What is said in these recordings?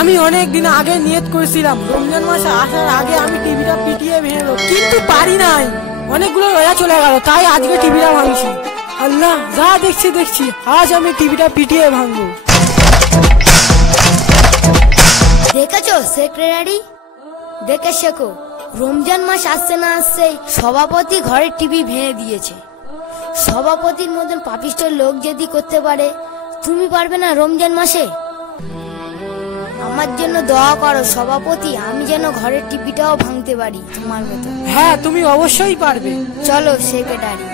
আমি অনেক দিন আগে নিয়ত করেছিলাম রমজান মাস আসার আগে আমি টিভিটা পিটিয়ে ভেঙে দেবো, কিন্তু পারি নাই। অনেকগুলো রোজা চলে গেল, তাই আজকে টিভিটা ভাঙছি। আল্লাহ, যা দেখছি আজ আমি টিভিটা পিটিয়ে ভাঙবো। দেখেছো সেক্রেটারি, দেখে শেখো। রমজান মাস আসছে না আসছে সভাপতি ঘরের টিভি ভেঙে দিয়েছে। সভাপতির মতন পাপিষ্ঠ লোক যদি করতে পারে, তুমি পারবে না রমজান মাসে? আমার জন্য দোয়া করো সভাপতি, আমি যেন ঘরের টিভিটাও ভাঙতে পারি তোমার মতো। হ্যাঁ, তুমি অবশ্যই পারবে। চলো সেক্রেটারি।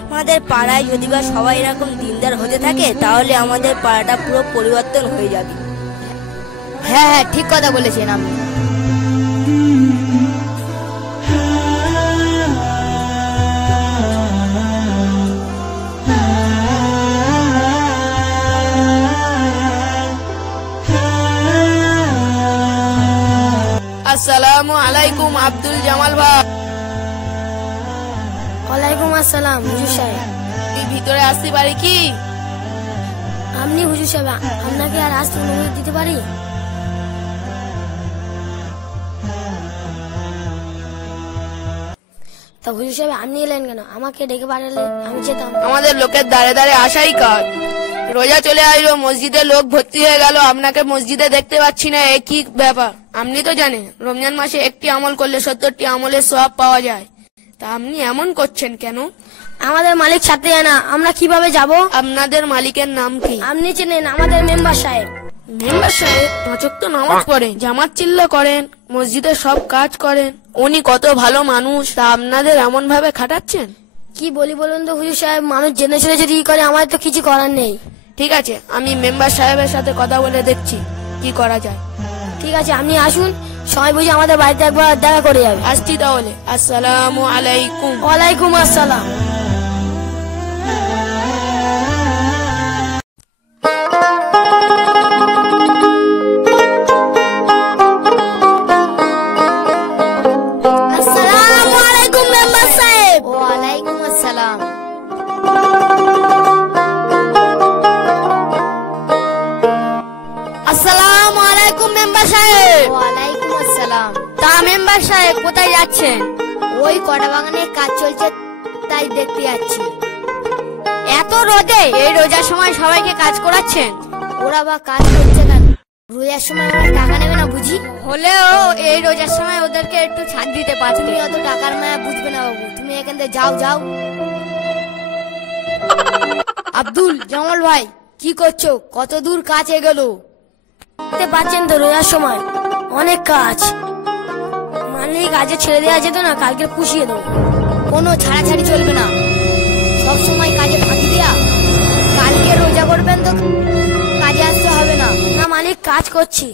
আমাদের পাড়ায় যদি বা সবাই এরকম দিনদার হতে থাকে, তাহলে আমাদের পাড়াটা পুরো পরিবর্তন হয়ে যাবে। হ্যাঁ, ঠিক কথা বলেছেন আপনি। আসসালামু আলাইকুম আব্দুল জামাল ভাই। ওয়ালাইকুম আসসালাম হুজুর সাহেব। তুই ভিতরে আসতে পারি কি? আপনি হুজুর সাহেব, আপনাকে আর আসতে অনুমতি দিতে পারি? তা হুজুর সাহেব আপনি এলেন কেন? আমাকে ডেকে পাঠালে আমি যেতাম। আমাদের লোকের দাঁড়ে দাঁড়ে আসাই কাজ। রোজা চলে আসলো, মসজিদে লোক ভর্তি হয়ে গেল, আপনাকে মসজিদে দেখতে পাচ্ছি না, এ কি ব্যাপার? আপনি তো জানেন রমজান মাসে একটি আমল করলে 70টি আমলের সওয়াব পাওয়া যায়। তা আপনি এমন করছেন কেন? আমাদের মালিক সাথে যায় না, আমরা কিভাবে যাব? আপনাদের মালিকের নাম কি? আপনি চেনেন, আমাদের মেম্বার সাহেব। মেম্বার সাহেব 5 ওয়াক্ত নামাজ পড়েন, জামাত চিল্লা করেন, মসজিদে সব কাজ করেন, উনি কত ভালো মানুষ, তা আপনাদের এমন ভাবে খাটাচ্ছেন? কি বলি বলুন তো হুজুর সাহেব, মানুষ জেনে শুনে যদি করে, আমার তো কিছু করার নেই। ঠিক আছে, আমি মেম্বার সাহেবের সাথে কথা বলে দেখছি কি করা যায়। ঠিক আছে, আপনি আসুন, সবাই বুঝে আমাদের বাড়িতে একবার দেখা করে যাবে। আসছি তাহলে। আসসালামু আলাইকুম। ওয়ালাইকুম আসসালাম। আসসালামু আলাইকুম মেম্বার সাহেব। ওয়ালাইকুম আসসালাম। আসসালামু আলাইকুম মেম্বার সাহেব। ওয়ালাইকুম আসসালাম। তা মেম্বার সাহেব কোথায় যাচ্ছেন? ওই কটা বাগানে কাজ চলছে, তাই দেখতে যাচ্ছি। এত রোদে এই রোজার সময় সবাইকে কাজ করাচ্ছেন? ওরা বা কাজ করছে কেন? রোজার সময় ওরা টাকা নেবে না বুঝি? হলেও এই রোজার সময় ওদেরকে একটু ছাড় দিতে পারছি। তুমি অত টাকার মায়া বুঝবে না বাবু, তুমি এখান থেকে যাও যাও। আব্দুল জামাল ভাই, কি করছো? কত দূর কাজ এগোলো? দেখতে পাচ্ছেন তো রোজার সময় অনেক কাজ। মালিক আজকে ছেড়ে দেওয়া যেত না, কালকে পুষিয়ে দেবো। কোনো ছাড়াছাড়ি চলবে না, সব সময় কাজে ফাঁকি দেয়া। কালকে রোজা করবেন তো কাজে আসতে হবে না। না মালিক, কাজ করছি।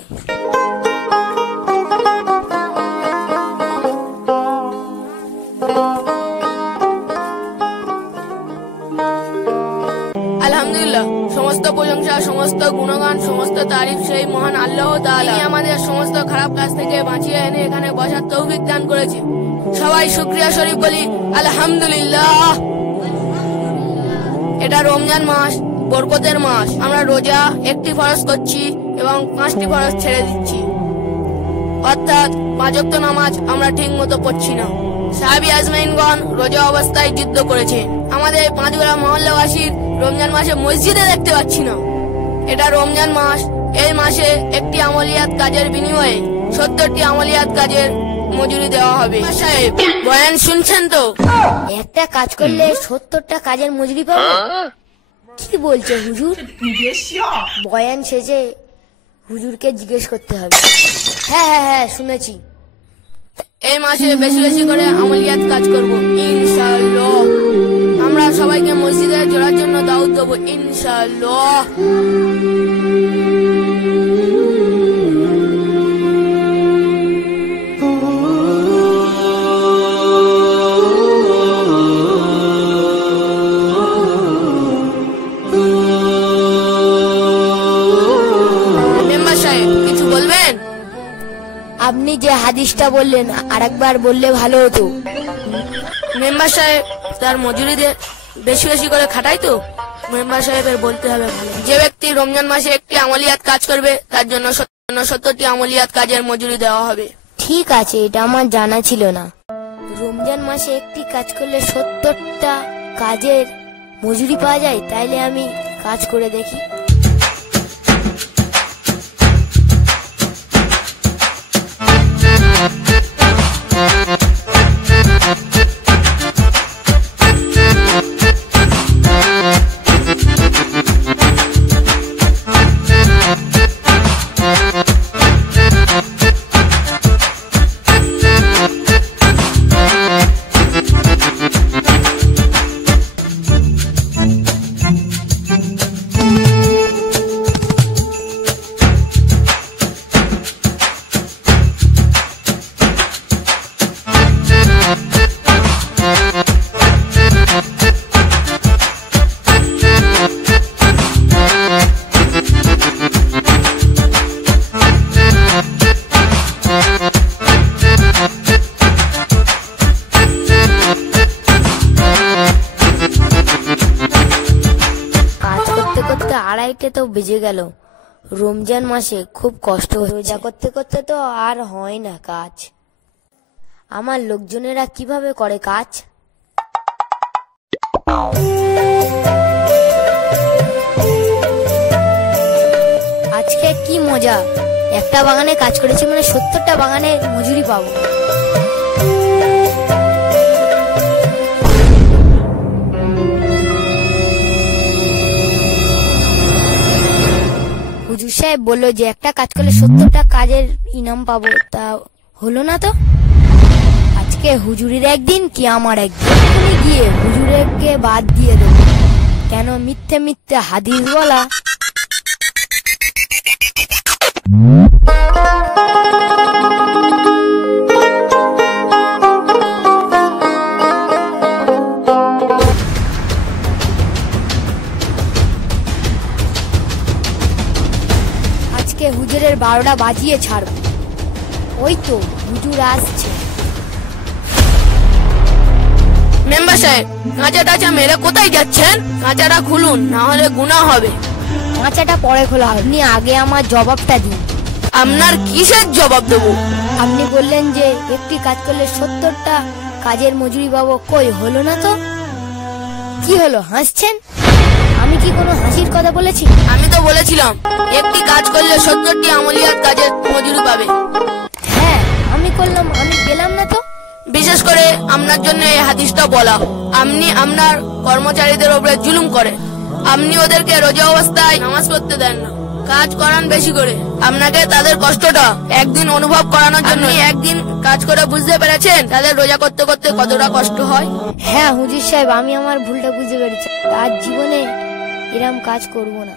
আলহামদুলিল্লাহ, সমস্ত প্রশংসা, সমস্ত গুণগান, সমস্ত তারিফ সেই মহান আল্লাহ তাআলা। তিনি আমাদের সমস্ত খারাপ কাজ থেকে বাঁচিয়ে এনে এখানে বসার তৌফিক দান করেছে। সবাই শুকরিয়া শরীফ বলি আলহামদুলিল্লাহ। এটা রমজান মাস, বরকতের মাস। আমরা রোজা একটি ফরজ করছি এবং 5টি ফরজ ছেড়ে দিচ্ছি, অর্থাৎ 5 ওয়াক্ত নামাজ আমরা ঠিক মতো পড়ছি না। সাহাবী আজমাইনগণ রোজা অবস্থায় যুদ্ধ করেছেন। আমাদের পাঁচগোড়া মহল্লাবাসীর রমজান মাসে মসজিদে দেখতে পাচ্ছি না। এটা রমজান মাস, এই মাসে একটি আমলিয়াত কাজের বিনিময়ে 70টি আমলিয়াত কাজের মজুরি দেওয়া হবে। সাহেব বয়ান শুনছেন তো? একটা কাজ করলে 70টা কাজের মজুরি পাবো? কি বলছে হুজুর? বয়ান শেষে হুজুরকে জিজ্ঞেস করতে হবে। হ্যাঁ হ্যাঁ হ্যাঁ, শুনেছি। এই মাসে বেশি বেশি করে আমলিয়াত কাজ করব ইনশাআল্লাহ। আমরা সবাইকে মসজিদে জোড়ার জন্য দাওয়াত দেব ইনশাআল্লাহ। মেম্বার সাহেব কিছু বলবেন? আপনি যে হাদিসটা বললেন আরেকবার বললে ভালো হতো। মেম্বার সাহেব তার মজুরিদের বেশি বেশি করে খাটাই তো, মেম্বার সাহেবের বলতে হবে ভালো। যে ব্যক্তি রমজান মাসে একটি আমলিয়াত কাজ করবে তার জন্য 70টি আমলিয়াত কাজের মজুরি দেওয়া হবে। ঠিক আছে, এটা আমার জানা ছিল না। রমজান মাসে একটি কাজ করলে 70টা কাজের মজুরি পাওয়া যায়, তাইলে আমি কাজ করে দেখি। আড়াইটে তো বেজে গেল। রমজান মাসে খুব কষ্ট হচ্ছে, রোজা করতে করতে তো আর হয় না কাজ। আমার লোকজনেরা কিভাবে করে কাজ? আজকে কি মজা, একটা বাগানে কাজ করেছি মানে 70টা বাগানে মজুরি পাবো। হুজুর সাহেব বললো যে একটা কাজ করলে 70টা কাজের ইনাম পাবো, তা হলো না তো। আজকে হুজুরের একদিন কি আমার একদিন, আমি গিয়ে হুজুরকে বাদ দিয়ে দেবো। কেন মিথ্যে মিথ্যে হাদিস বলা। হুজুরের 12টা বাজিয়ে ছাড়ব। ওই তো হুজুর আসছে। মেম্বার সাহেব, কাঁচা টাচা মেরে কোথায় যাচ্ছেন? কাঁচাটা খুলুন, না হলে গুনাহ হবে। কাঁচাটা পরে খোলা হবে, আপনি আগে আমার জবাবটা দিন। আপনার কিসের জবাব দেবো? আপনি বললেন যে একটি কাজ করলে 70টা কাজের মজুরি পাবো, কই হলো না তো। কি হলো, হাসছেন? আমি কি কোনো হাসির কথা বলেছি? আমি তো বলেছিলাম একটি কাজ করলে 70টি আমলিয়াত কাজের মজুরি পাবে। হ্যাঁ আমি করলাম, আমি পেলাম না তো। বিশেষ করে আপনার জন্য এই হাদিসটা বলা। আপনি আপনার কর্মচারীদের উপরে জুলুম করেন, আপনি ওদেরকে রোজা অবস্থায় নামাজ পড়তে দেন না, কাজ করান বেশি করে। আপনাকে তাদের কষ্টটা একদিন অনুভব করানোর জন্য একদিন কাজ করে বুঝতে পেরেছেন তাদের রোজা করতে করতে কতটা কষ্ট হয়। হ্যাঁ হুজুর সাহেব, আমি আমার ভুলটা বুঝতে পেরেছি, আর জীবনে এরম কাজ করব না।